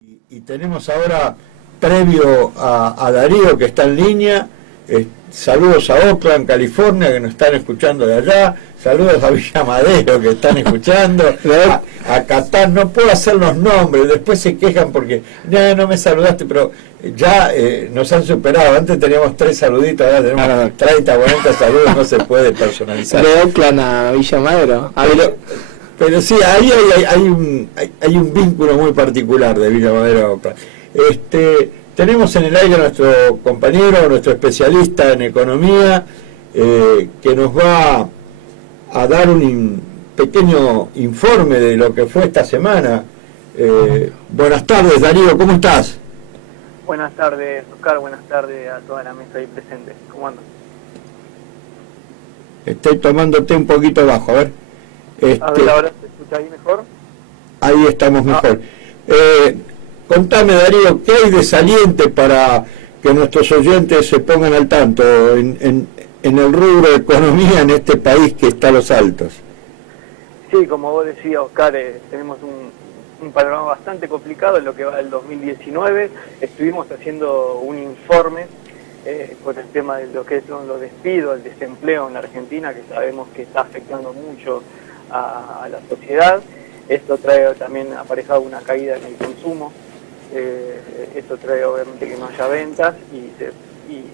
Y tenemos ahora, previo a Darío, que está en línea, saludos a Oakland, California, que nos están escuchando de allá, saludos a Villa Madero, que están escuchando, a Qatar. No puedo hacer los nombres, después se quejan porque no me saludaste, pero ya nos han superado. Antes teníamos 3 saluditos, ahora tenemos 30, 40 saludos, no se puede personalizar. De Oakland a Villa Madero. Pero sí, ahí hay un vínculo muy particular de Villa Madero a Oakland. Tenemos en el aire a nuestro compañero, nuestro especialista en economía, que nos va a dar un pequeño informe de lo que fue esta semana. Buenas tardes, Darío, ¿cómo estás? Buenas tardes, Oscar, buenas tardes a toda la mesa ahí presente. ¿Cómo andas? Estoy tomándote un poquito bajo, a ver. A ver, ¿ahora se escucha ahí mejor? Ahí estamos mejor. Contame, Darío, ¿qué hay de saliente para que nuestros oyentes se pongan al tanto en el rubro de economía en este país que está a los altos? Sí, como vos decías, Oscar, tenemos un panorama bastante complicado en lo que va del 2019. Estuvimos haciendo un informe por el tema de lo que son los despidos, el desempleo en la Argentina, que sabemos que está afectando mucho a la sociedad. Esto trae también aparejado una caída en el consumo. Esto trae obviamente que no haya ventas y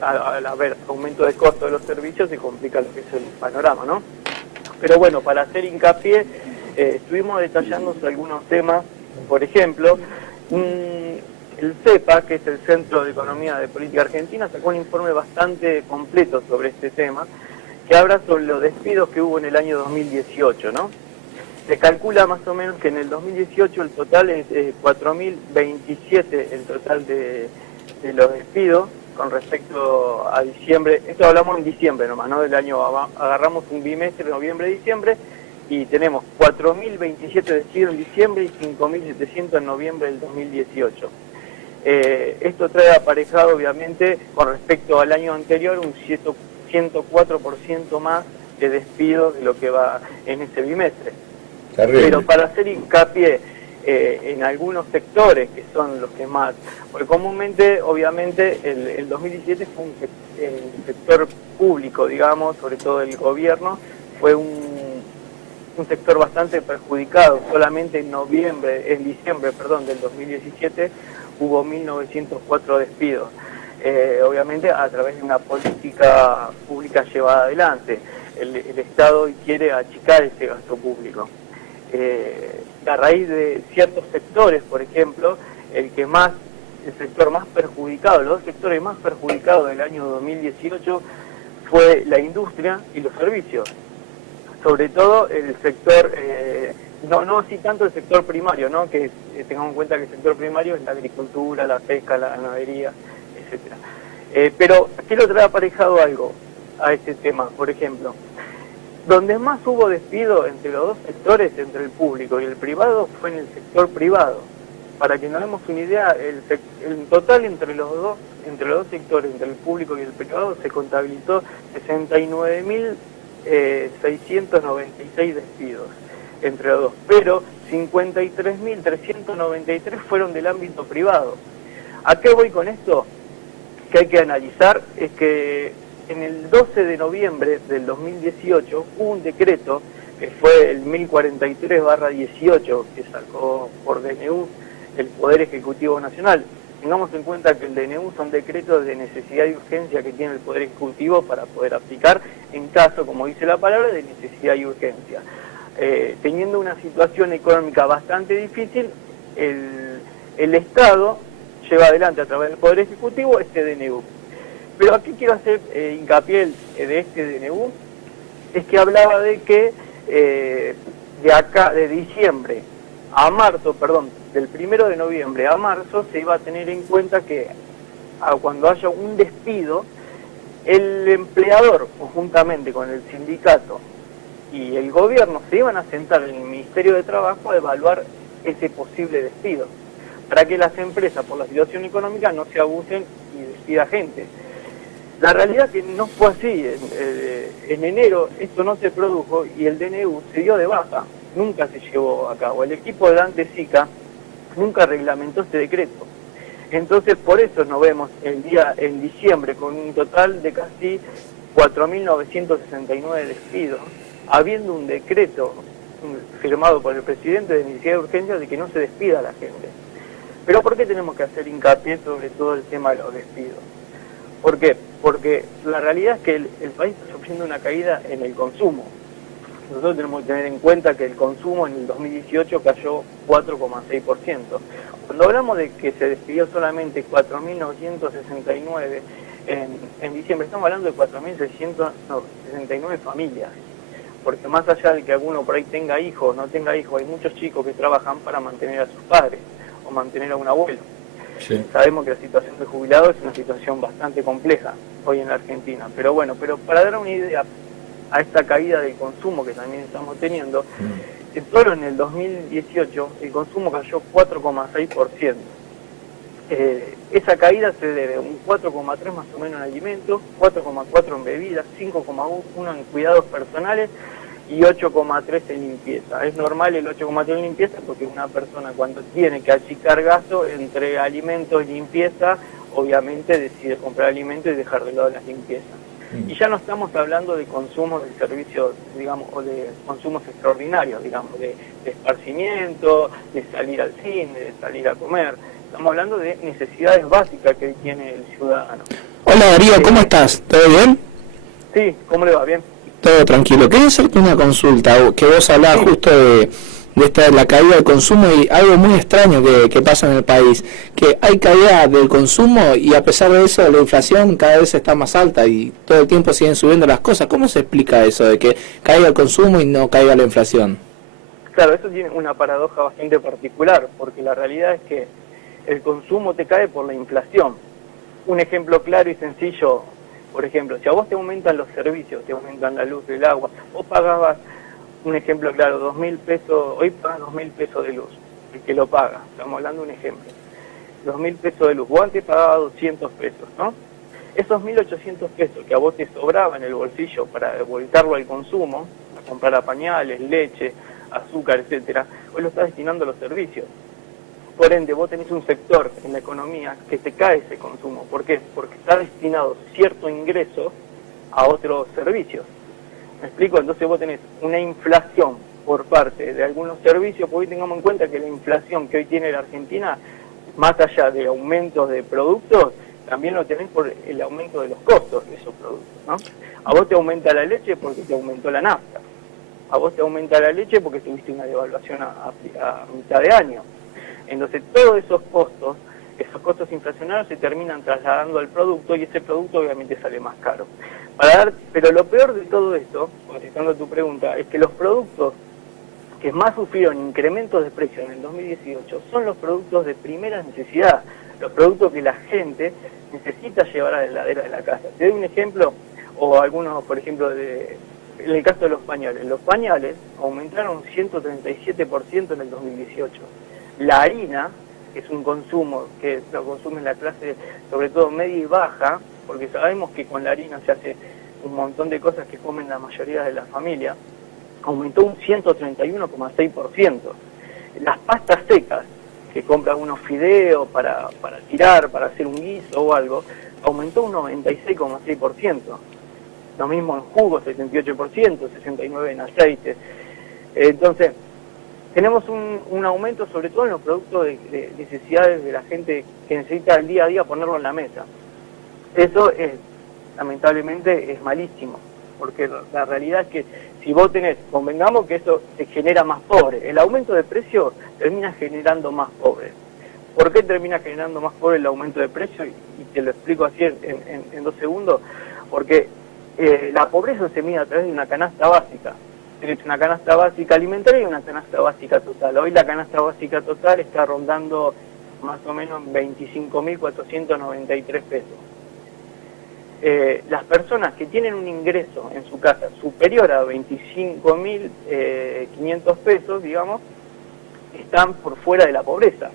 al haber aumento de costo de los servicios se complica lo que es el panorama, ¿no? Pero bueno, para hacer hincapié, estuvimos detallando algunos temas. Por ejemplo, el CEPA, que es el Centro de Economía de Política Argentina, sacó un informe bastante completo sobre este tema, que habla sobre los despidos que hubo en el año 2018, ¿no? Se calcula más o menos que en el 2018 el total es 4.027 el total de los despidos con respecto a diciembre. Esto hablamos en diciembre nomás, ¿no? Del año, agarramos un bimestre, noviembre-diciembre, y tenemos 4.027 despidos en diciembre y 5.700 en noviembre del 2018. Esto trae aparejado, obviamente, con respecto al año anterior, un 104% más de despidos de lo que va en ese bimestre. Terrible. Pero para hacer hincapié en algunos sectores que son los que más, porque comúnmente, obviamente, el 2017 fue el sector público, digamos, sobre todo el gobierno, fue un sector bastante perjudicado. Solamente en diciembre del 2017 hubo 1.904 despidos. Obviamente a través de una política pública llevada adelante. El Estado quiere achicar ese gasto público. A raíz de ciertos sectores, por ejemplo, el sector más perjudicado, los 2 sectores más perjudicados del año 2018 fue la industria y los servicios. Sobre todo el sector, no así tanto el sector primario, ¿no? Que tengamos en cuenta que el sector primario es la agricultura, la pesca, la ganadería, etcétera. Pero quiero traer aparejado algo a este tema. Por ejemplo, donde más hubo despido entre los 2 sectores, entre el público y el privado, fue en el sector privado. Para que nos demos una idea, el total entre los dos sectores, entre el público y el privado, se contabilizó 69.696 despidos entre los dos, pero 53.393 fueron del ámbito privado. ¿A qué voy con esto? Que hay que analizar es que en el 12 de noviembre del 2018 hubo un decreto que fue el 1043/18 que sacó por DNU el Poder Ejecutivo Nacional. Tengamos en cuenta que el DNU son decretos de necesidad y urgencia que tiene el Poder Ejecutivo para poder aplicar en caso, como dice la palabra, de necesidad y urgencia. Teniendo una situación económica bastante difícil, el Estado lleva adelante a través del Poder Ejecutivo este DNU. Pero aquí quiero hacer hincapié de este DNU, es que hablaba de que de diciembre a marzo, del 1 de noviembre a marzo se iba a tener en cuenta que cuando haya un despido, el empleador, conjuntamente con el sindicato y el gobierno, se iban a sentar en el Ministerio de Trabajo a evaluar ese posible despido, para que las empresas, por la situación económica, no se abusen y despida gente. La realidad es que no fue así. En enero esto no se produjo y el DNU se dio de baja, nunca se llevó a cabo. El equipo de Dante Sica nunca reglamentó este decreto. Entonces, por eso nos vemos en diciembre con un total de casi 4.969 despidos, habiendo un decreto firmado por el presidente de necesidad de urgencia de que no se despida a la gente. Pero ¿por qué tenemos que hacer hincapié sobre todo el tema de los despidos? ¿Por qué? Porque la realidad es que el país está sufriendo una caída en el consumo. Nosotros tenemos que tener en cuenta que el consumo en el 2018 cayó 4,6%. Cuando hablamos de que se despidió solamente 4.969 en diciembre, estamos hablando de 4.669 familias. Porque más allá de que alguno por ahí tenga hijos o no tenga hijos, hay muchos chicos que trabajan para mantener a sus padres o mantener a un abuelo. Sí. Sabemos que la situación de jubilados es una situación bastante compleja hoy en la Argentina. Pero bueno, para dar una idea a esta caída del consumo que también estamos teniendo, solo en el 2018 el consumo cayó 4,6%. Esa caída se debe a un 4,3 más o menos en alimentos, 4,4 en bebidas, 5,1 en cuidados personales y 8,3 en limpieza. Es normal el 8,3 en limpieza porque una persona cuando tiene que achicar gasto entre alimentos y limpieza, obviamente decide comprar alimentos y dejar de lado las limpiezas. Y ya no estamos hablando de consumos de servicios, digamos, o de consumos extraordinarios, digamos, de esparcimiento, de salir al cine, de salir a comer. Estamos hablando de necesidades básicas que tiene el ciudadano. Hola Darío, ¿cómo estás? ¿Todo bien? Sí, ¿cómo le va? Bien. Todo tranquilo. Quería hacerte una consulta, que vos hablabas justo de la caída del consumo y algo muy extraño que pasa en el país, que hay caída del consumo y a pesar de eso la inflación cada vez está más alta y todo el tiempo siguen subiendo las cosas. ¿Cómo se explica eso de que caiga el consumo y no caiga la inflación? Claro, eso tiene una paradoja bastante particular, porque la realidad es que el consumo te cae por la inflación. Un ejemplo claro y sencillo, por ejemplo, si a vos te aumentan los servicios, te aumentan la luz, el agua, vos pagabas, un ejemplo claro, 2.000 pesos, hoy pagas 2.000 pesos de luz, el que lo paga, estamos hablando de un ejemplo, 2.000 pesos de luz, vos antes pagabas 200 pesos, ¿no? Esos 1.800 pesos que a vos te sobraba en el bolsillo para volcarlo al consumo, a comprar pañales, leche, azúcar, etcétera, hoy lo estás destinando a los servicios. Por ende, vos tenés un sector en la economía que te cae ese consumo. ¿Por qué? Porque está destinado cierto ingreso a otros servicios. ¿Me explico? Entonces vos tenés una inflación por parte de algunos servicios, porque hoy tengamos en cuenta que la inflación que hoy tiene la Argentina, más allá de aumentos de productos, también lo tenés por el aumento de los costos de esos productos, ¿no? A vos te aumenta la leche porque te aumentó la nafta. A vos te aumenta la leche porque tuviste una devaluación a mitad de año. Entonces todos esos costos inflacionarios se terminan trasladando al producto y ese producto obviamente sale más caro. Pero lo peor de todo esto, contestando a tu pregunta, es que los productos que más sufrieron incrementos de precio en el 2018 son los productos de primera necesidad, los productos que la gente necesita llevar a la heladera de la casa. Te doy un ejemplo, o algunos, por ejemplo, en el caso de los pañales. Los pañales aumentaron un 137% en el 2018. La harina, que es un consumo que lo consume la clase sobre todo media y baja, porque sabemos que con la harina se hace un montón de cosas que comen la mayoría de la familia, aumentó un 131,6%. Las pastas secas, que compran unos fideos para tirar, para hacer un guiso o algo, aumentó un 96,6%. Lo mismo en jugos, 78%, 69% en aceite. Entonces, tenemos un aumento sobre todo en los productos de necesidades de la gente que necesita el día a día ponerlo en la mesa. Eso lamentablemente es malísimo, porque la realidad es que si vos convengamos que eso te genera más pobre. El aumento de precio termina generando más pobre. ¿Por qué termina generando más pobre el aumento de precio? Y te lo explico así en 2 segundos. Porque la pobreza se mide a través de una canasta básica. Tienes una canasta básica alimentaria y una canasta básica total. Hoy la canasta básica total está rondando más o menos 25.493 pesos. Las personas que tienen un ingreso en su casa superior a 25.500 pesos, digamos, están por fuera de la pobreza.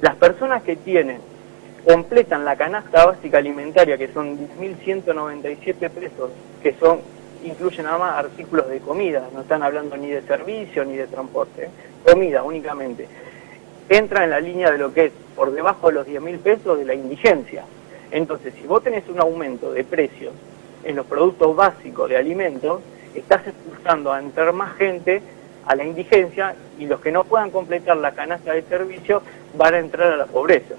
Las personas que completan la canasta básica alimentaria, que son 10.197 pesos, que incluyen nada más artículos de comida, no están hablando ni de servicio ni de transporte, comida únicamente. entra en la línea de lo que es por debajo de los 10.000 pesos de la indigencia. Entonces, si vos tenés un aumento de precios en los productos básicos de alimentos, estás expulsando a entrar más gente a la indigencia, y los que no puedan completar la canasta de servicio van a entrar a la pobreza.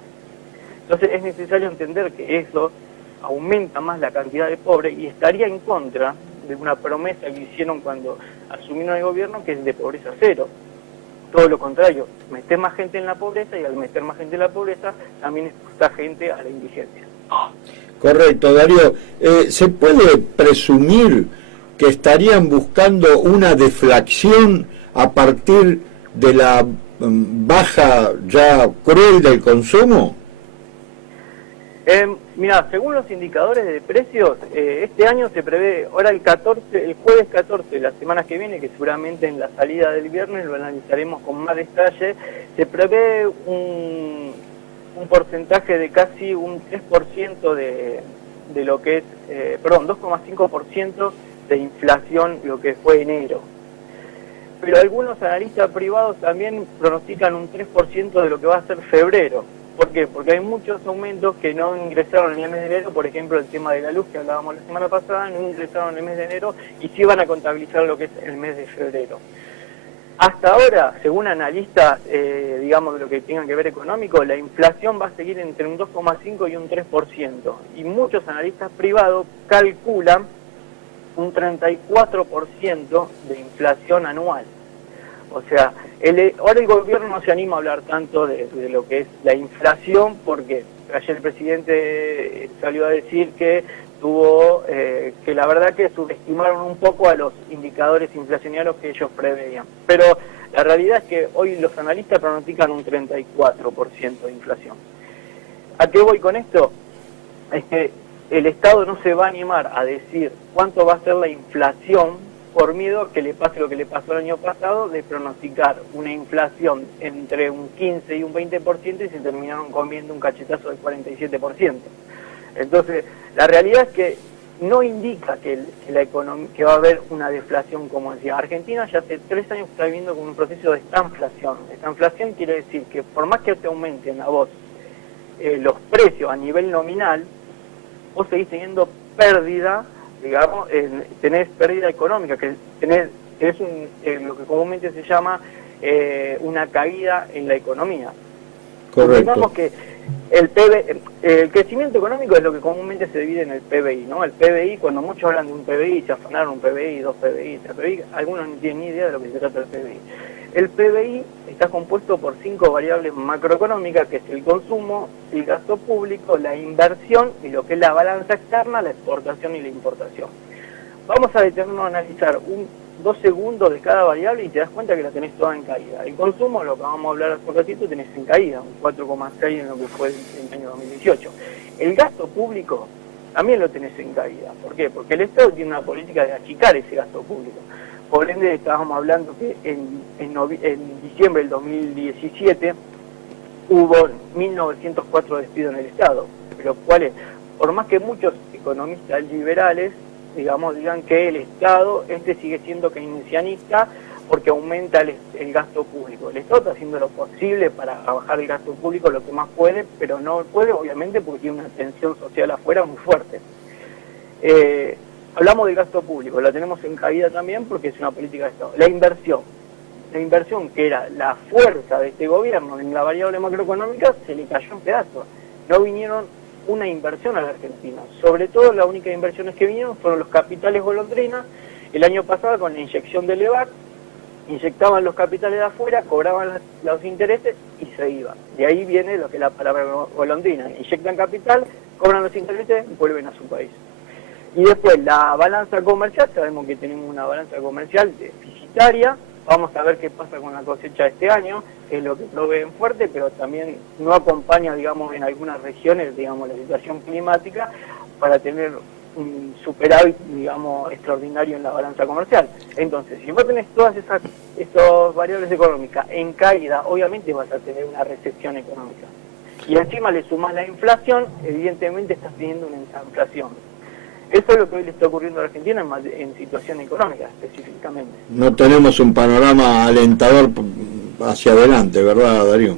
Entonces es necesario entender que eso aumenta más la cantidad de pobres y estaría en contra de una promesa que hicieron cuando asumieron el gobierno, que es de pobreza cero. Todo lo contrario, meter más gente en la pobreza, y al meter más gente en la pobreza también expulsa gente a la indigencia. Correcto, Darío. ¿Se puede presumir que estarían buscando una deflación a partir de la baja ya cruel del consumo? Mira, según los indicadores de precios, este año se prevé, ahora el jueves 14, la semana que viene, que seguramente en la salida del viernes lo analizaremos con más detalle, se prevé un porcentaje de casi un 3% de lo que es, 2,5% de inflación lo que fue enero. Pero algunos analistas privados también pronostican un 3% de lo que va a ser febrero. ¿Por qué? Porque hay muchos aumentos que no ingresaron en el mes de enero, por ejemplo el tema de la luz que hablábamos la semana pasada, no ingresaron en el mes de enero y sí van a contabilizar lo que es el mes de febrero. Hasta ahora, según analistas, digamos, de lo que tengan que ver económico, la inflación va a seguir entre un 2,5 y un 3%. Y muchos analistas privados calculan un 34% de inflación anual. O sea, ahora el gobierno no se anima a hablar tanto de lo que es la inflación, porque ayer el presidente salió a decir que que la verdad que subestimaron un poco a los indicadores inflacionarios que ellos preveían. Pero la realidad es que hoy los analistas pronostican un 34% de inflación. ¿A qué voy con esto? Es que el Estado no se va a animar a decir cuánto va a ser la inflación por miedo a que le pase lo que le pasó el año pasado, de pronosticar una inflación entre un 15 y un 20% y se terminaron comiendo un cachetazo del 47%. Entonces, la realidad es que no indica que va a haber una deflación, como decía. Argentina ya hace 3 años está viviendo con un proceso de estanflación. Estanflación quiere decir que por más que te aumenten a vos los precios a nivel nominal, vos seguís teniendo pérdida, digamos, tenés pérdida económica, que tenés lo que comúnmente se llama una caída en la economía. Correcto. Digamos que el crecimiento económico es lo que comúnmente se divide en el PBI, ¿no? El PBI, cuando muchos hablan de un PBI, se afanaron un PBI, 2 PBI, 3 PBI, algunos no tienen ni idea de lo que se trata el PBI. El PBI está compuesto por 5 variables macroeconómicas, que es el consumo, el gasto público, la inversión y lo que es la balanza externa, la exportación y la importación. Vamos a detenernos a analizar 2 segundos de cada variable y te das cuenta que la tenés toda en caída. El consumo, lo que vamos a hablar hace un ratito, tenés en caída, un 4,6 en lo que fue el año 2018. El gasto público también lo tenés en caída. ¿Por qué? Porque el Estado tiene una política de achicar ese gasto público. Por ende, estábamos hablando que en diciembre del 2017 hubo 1.904 despidos en el Estado, pero ¿cuáles? Por más que muchos economistas liberales, digamos, digan que el Estado sigue siendo keynesianista porque aumenta el gasto público. El Estado está haciendo lo posible para bajar el gasto público lo que más puede, pero no puede, obviamente, porque tiene una tensión social afuera muy fuerte. Hablamos del gasto público, la tenemos en caída también porque es una política de Estado. La inversión que era la fuerza de este gobierno en la variable macroeconómica, se le cayó en pedazos. No vinieron una inversión a la Argentina. Sobre todo, las únicas inversiones que vinieron fueron los capitales golondrinas. El año pasado, con la inyección del EVAC, inyectaban los capitales de afuera, cobraban los intereses y se iban. De ahí viene lo que es la palabra golondrina. Inyectan capital, cobran los intereses y vuelven a su país. Y después, la balanza comercial, sabemos que tenemos una balanza comercial deficitaria. Vamos a ver qué pasa con la cosecha de este año, que es lo que lo ven fuerte, pero también no acompaña, digamos, en algunas regiones, digamos, la situación climática para tener un superávit, digamos, extraordinario en la balanza comercial. Entonces, si vos tenés todas esas variables económicas en caída, obviamente vas a tener una recesión económica. Y encima le sumás la inflación, evidentemente estás teniendo una inflación. Eso es lo que hoy le está ocurriendo a la Argentina en situación económica, específicamente. No tenemos un panorama alentador hacia adelante, ¿verdad, Darío?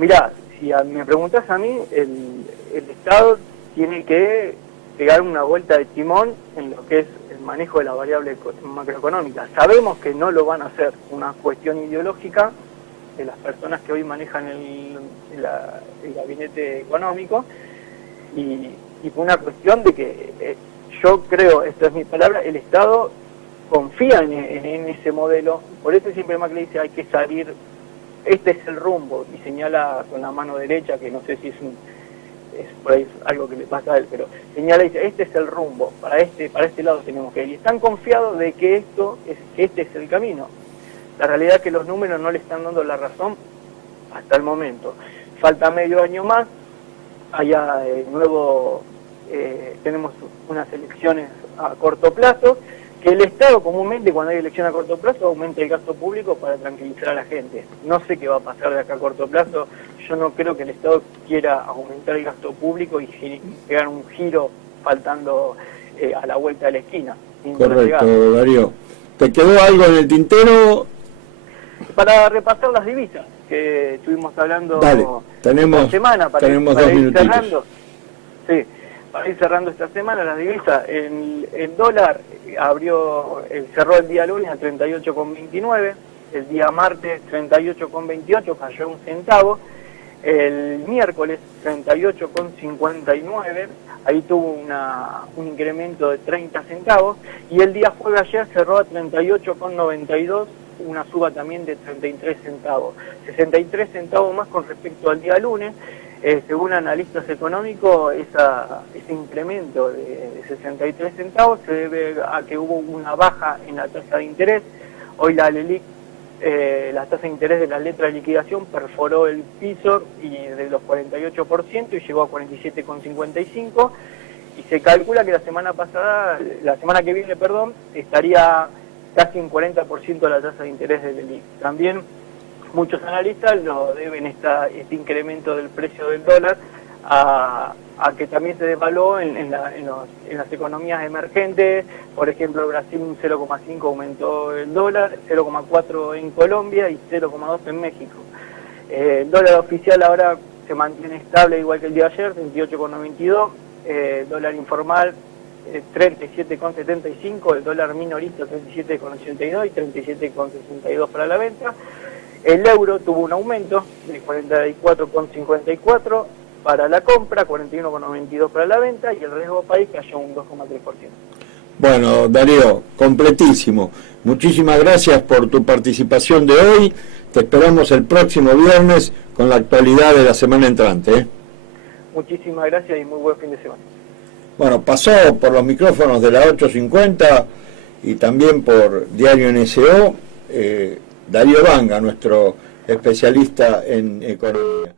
Mirá, si me preguntás a mí, el Estado tiene que pegar una vuelta de timón en lo que es el manejo de la variable macroeconómica. Sabemos que no lo van a hacer, una cuestión ideológica de las personas que hoy manejan el gabinete económico, y por una cuestión de que yo creo, esta es mi palabra, el Estado confía en ese modelo. Por eso siempre Macri dice hay que salir, este es el rumbo, y señala con la mano derecha, que no sé si es por ahí algo que le pasa a él, pero señala y dice, este es el rumbo, para este lado tenemos que ir. Y están confiados de que este es el camino. La realidad es que los números no le están dando la razón hasta el momento. Falta medio año más, allá tenemos unas elecciones a corto plazo, que el Estado comúnmente cuando hay elección a corto plazo aumenta el gasto público para tranquilizar a la gente. No sé qué va a pasar de acá a corto plazo. Yo no creo que el Estado quiera aumentar el gasto público y pegar un giro faltando a la vuelta de la esquina. Correcto, Darío. ¿Te quedó algo en el tintero? Para repasar las divisas que estuvimos hablando esta semana, tenemos 2 minutitos. Cerrando. Sí, para ir cerrando esta semana las divisas, el dólar cerró el día lunes a 38,29, el día martes 38,28, cayó 1 centavo, el miércoles 38,59, ahí tuvo un incremento de 30 centavos, y el día jueves ayer cerró a 38,92, una suba también de 33 centavos, 63 centavos más con respecto al día lunes. Según analistas económicos, ese incremento de 63 centavos se debe a que hubo una baja en la tasa de interés. Hoy la LELIQ, la tasa de interés de la letra de liquidación perforó el piso de los 48% y llegó a 47,55, y se calcula que la semana que viene, estaría casi un 40% de la tasa de interés de LELIQ. También muchos analistas lo deben este incremento del precio del dólar a que también se devaluó en las economías emergentes. Por ejemplo, Brasil un 0,5 aumentó el dólar, 0,4 en Colombia y 0,2 en México. El dólar oficial ahora se mantiene estable igual que el día de ayer, 28,92, dólar informal 37,75, el dólar minorista 37,82 y 37,62 para la venta. El euro tuvo un aumento de 44,54 para la compra, 41,92 para la venta, y el riesgo país cayó un 2,3%. Bueno, Darío, completísimo. Muchísimas gracias por tu participación de hoy. Te esperamos el próximo viernes con la actualidad de la semana entrante. Muchísimas gracias y muy buen fin de semana. Bueno, pasó por los micrófonos de la 850 y también por Diario NSO, Darío Banga, nuestro especialista en economía.